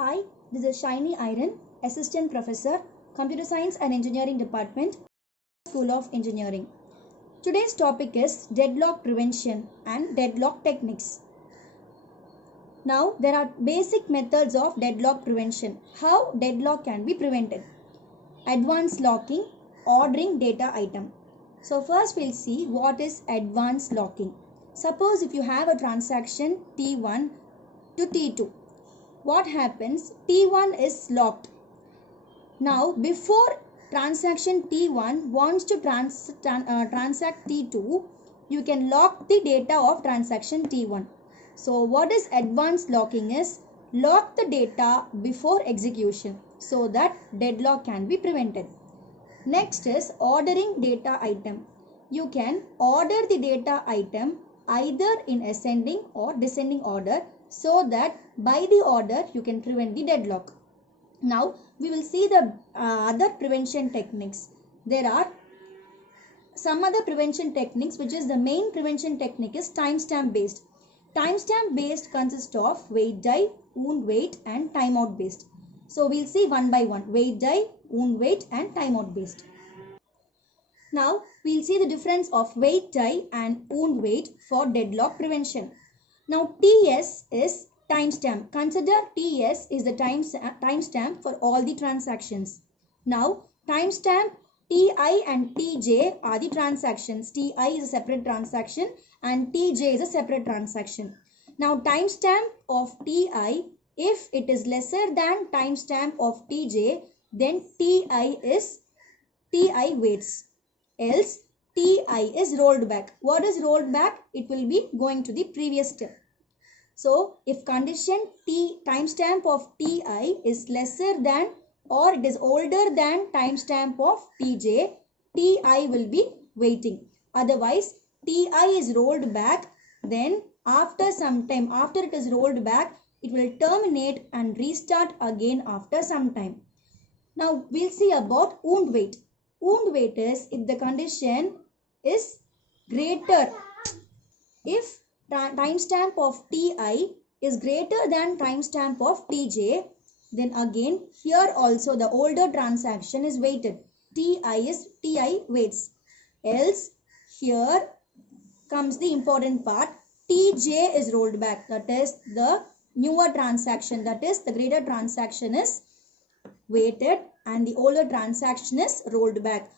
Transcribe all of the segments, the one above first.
Hi, this is Shiny Iron, Assistant Professor, Computer Science and Engineering Department, School of Engineering. Today's topic is deadlock prevention and deadlock techniques. Now, there are basic methods of deadlock prevention. How deadlock can be prevented. Advanced locking, ordering data item. So first we'll see what is advanced locking. Suppose if you have a transaction T1 to T2. What happens? T1 is locked. Now, before transaction T1 wants to transact T2, you can lock the data of transaction T1. So, what is advanced locking is lock the data before execution so that deadlock can be prevented. Next is ordering data item. You can order the data item either in ascending or descending order so that by the order you can prevent the deadlock. Now we will see the other prevention techniques. There are some other prevention techniques, which is the main prevention technique is timestamp based. Timestamp based consists of wait die, wound wait and timeout based. So we'll see one by one: wait die, wound wait and timeout based. Now we'll see the difference of wait die and wound wait for deadlock prevention. Now TS is timestamp. Consider TS is the timestamp for all the transactions. Now timestamp TI and TJ are the transactions. TI is a separate transaction and TJ is a separate transaction. Now timestamp of TI, if it is lesser than timestamp of TJ, then TI waits. Else TI is rolled back. What is rolled back? It will be going to the previous step. So if condition timestamp of TI is lesser than or it is older than timestamp of TJ, TI will be waiting. Otherwise TI is rolled back. Then after some time, after it is rolled back, it will terminate and restart again after some time. Now we'll see about wound wait. Wound wait is if the condition is greater. If timestamp of Ti is greater than timestamp of Tj, then again here also the older transaction is waited. Ti waits. Else here comes the important part. Tj is rolled back. That is the newer transaction. That is the greater transaction is waited and the older transaction is rolled back,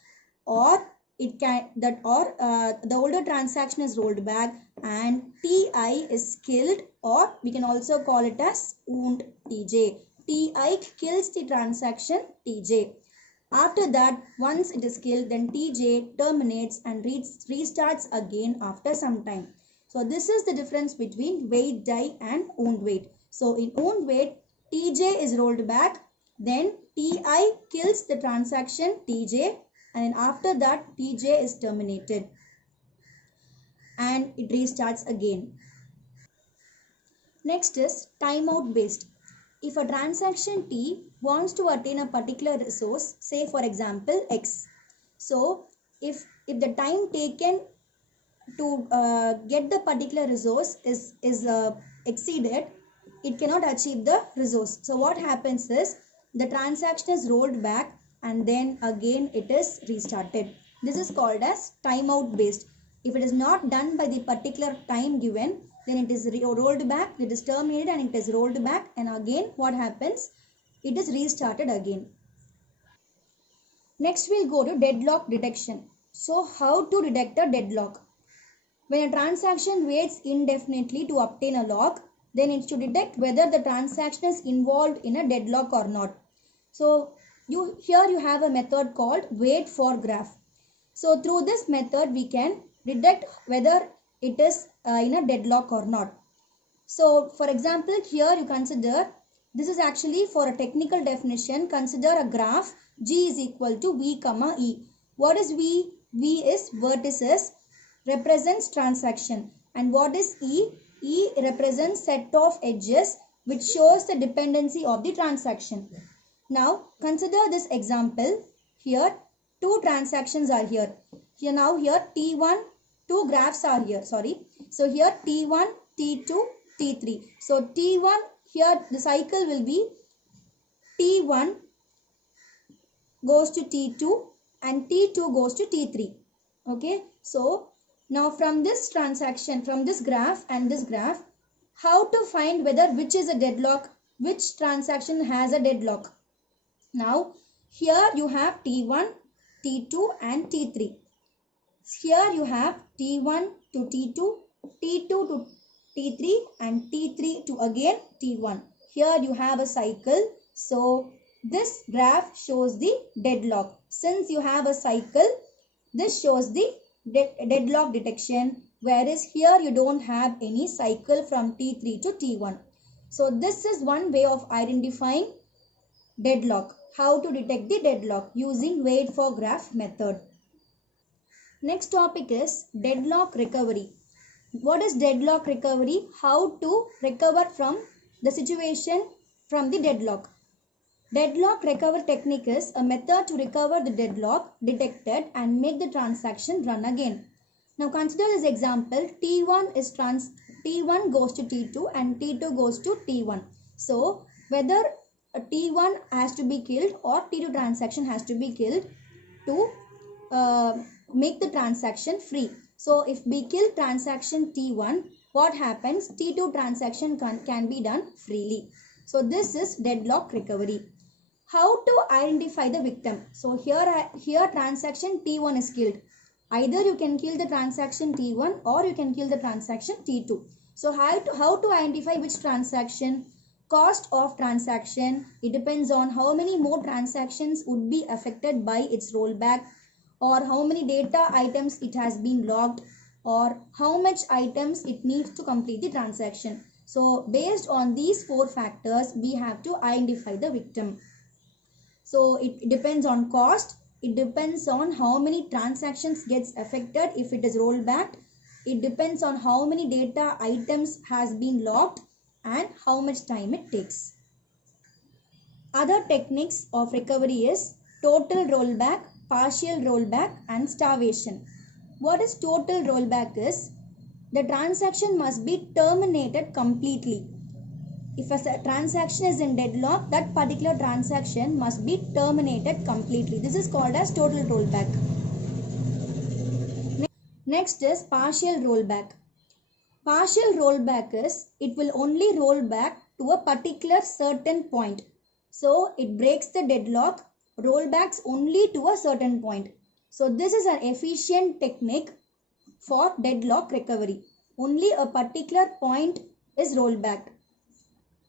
or the older transaction is rolled back and Ti is killed, or we can also call it as wound Tj. Ti kills the transaction Tj. After that, once it is killed, then Tj terminates and restarts again after some time. So this is the difference between wait die and wound wait. So in wound wait, Tj is rolled back, then Ti kills the transaction Tj, and after that Tj is terminated and it restarts again. Next is timeout based. If a transaction T wants to attain a particular resource, say for example X. So if the time taken to get the particular resource is exceeded, it cannot achieve the resource. So what happens is the transaction is rolled back and then again it is restarted. This is called as timeout based. If it is not done by the particular time given, then it is rolled back, it is terminated and it is rolled back, and again what happens? It is restarted again. Next we'll go to deadlock detection. So how to detect a deadlock? When a transaction waits indefinitely to obtain a lock, then it should detect whether the transaction is involved in a deadlock or not. So here you have a method called wait for graph. So through this method we can detect whether it is in a deadlock or not. So for example, here you consider, this is actually for a technical definition, consider a graph G is equal to V comma E. What is V? V is vertices, represents transaction, and what is E? E represents set of edges which shows the dependency of the transaction. Now consider this example. Here two transactions are here. Here T1, two graphs are here. So here T1, T2, T3. So T1, here the cycle will be T1 goes to T2 and T2 goes to T3. Okay, so now from this transaction, from this graph and this graph, how to find whether which is a deadlock, which transaction has a deadlock. Now here you have T1, T2 and T3. Here you have T1 to T2, T2 to T3 and T3 to again T1. Here you have a cycle. So this graph shows the deadlock. Since you have a cycle, this shows the deadlock detection, whereas here you don't have any cycle from T3 to T1. So this is one way of identifying deadlock. How to detect the deadlock using wait for graph method. Next topic is deadlock recovery. What is deadlock recovery? How to recover from the situation from the deadlock. Deadlock recovery technique is a method to recover the deadlock detected and make the transaction run again. Now consider this example. T1 goes to T2 and T2 goes to T1. So whether a T1 has to be killed or T2 transaction has to be killed to make the transaction free. So if we kill transaction T1, what happens? T2 transaction can be done freely. So this is deadlock recovery. How to identify the victim? So here transaction T1 is killed. Either you can kill the transaction T1 or you can kill the transaction T2. So how to identify which transaction? Cost of transaction. It depends on how many more transactions would be affected by its rollback, or how many data items it has been logged, or how much items it needs to complete the transaction. So based on these four factors, we have to identify the victim. So it depends on cost, it depends on how many transactions gets affected if it is rollback, it depends on how many data items has been logged and how much time it takes. Other techniques of recovery is total rollback, partial rollback and starvation. What is total rollback is the transaction must be terminated completely. If a transaction is in deadlock, that particular transaction must be terminated completely. This is called as total rollback. Next is partial rollback. Partial rollback is it will only roll back to a particular certain point. So it breaks the deadlock, rollbacks only to a certain point. So this is an efficient technique for deadlock recovery. Only a particular point is rollback.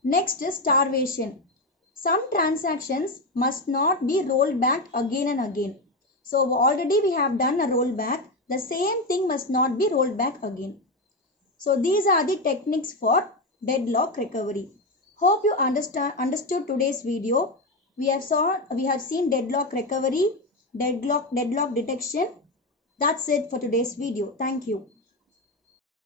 Next is starvation. Some transactions must not be rolled back again and again. So already we have done a rollback. The same thing must not be rolled back again. So these are the techniques for deadlock recovery. Hope you understood today's video. We have seen deadlock recovery, deadlock detection. That's it for today's video. Thank you.